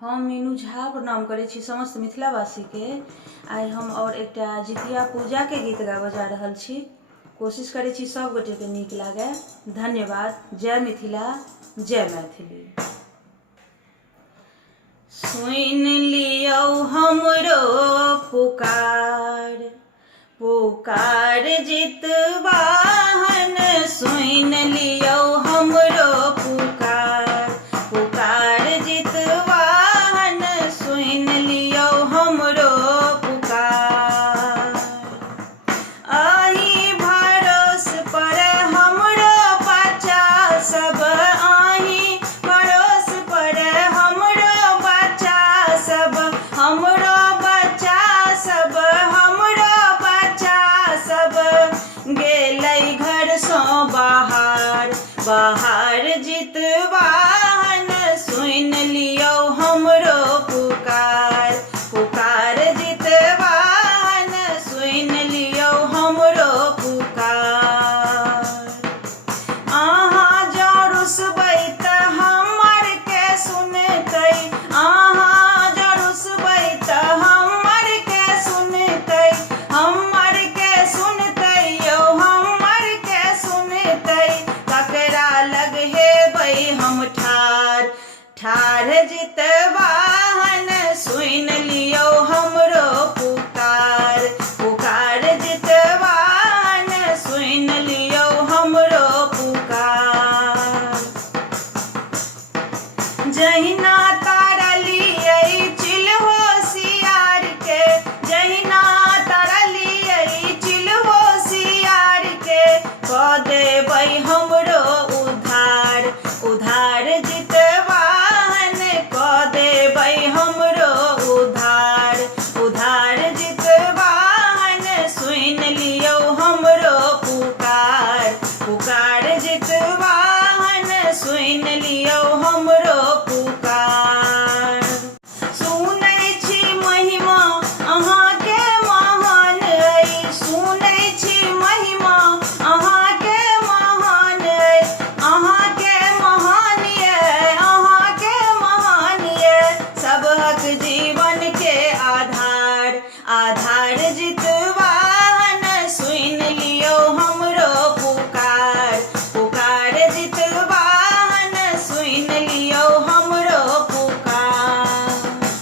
हम मीनू झा प्रणाम करै छी समस्त मिथिलावासी के। आइ हम और एकटा जितिया पूजा के गीत गाबऽ जा रहल छी। कोशिश करै छी सब गोटे के नीक लागे। धन्यवाद। जय मिथिला, जय मैथिली। सुन लियो हमरो पुकार, पुकार जितवाहन। सुन लियो हमरो पुकार, पुकार जितवाहन। सुन लियो हमरो पुकार। आही भरोस पर हमरो बच्चा सब, आही भरोस पर हमरो बच्चा सब, हमरो बच्चा सब, हमरो बच्चा सब गेलै घर सो बाहर, बाहर जितवाहन। सुन लियो हमरो पुकार, पुकार जितवाहन। सुन लियो हमरो पुकार। अहाँ जो रुसबै त हमर के सुनतै, अहाँ जो रुसबै त हमर के सुनतै, हमर के सुनतै यौ, हमर के सुनतै। ककरा लग हेबै हम ठाढ़, ठाढ़ जितवाहन। सुन लियो हमरो पुकार, पुकार जितवाहन। सुन लियो हमरो पुकार। जहिना तारलियै चिल्हो सियार के, जहिना तारलियै चिल्हो सियार के, कऽ देबै हमरो उद्धार, उद्धार जितवाहन। कऽ देबै हमरो उद्धार, उद्धार जितवाहन। सुन लियो हमरो पुकार, पुकार जितवाहन। सुन लियो हमरो पुकार। सुनै छी महिमा अहाँके महान अइ, सुनै छी महिमा अहाँके महान अइ, अहाँके महान अइ, अहाँके महान अइ। सबहक जीवन के आधार, आधार जितवाहन।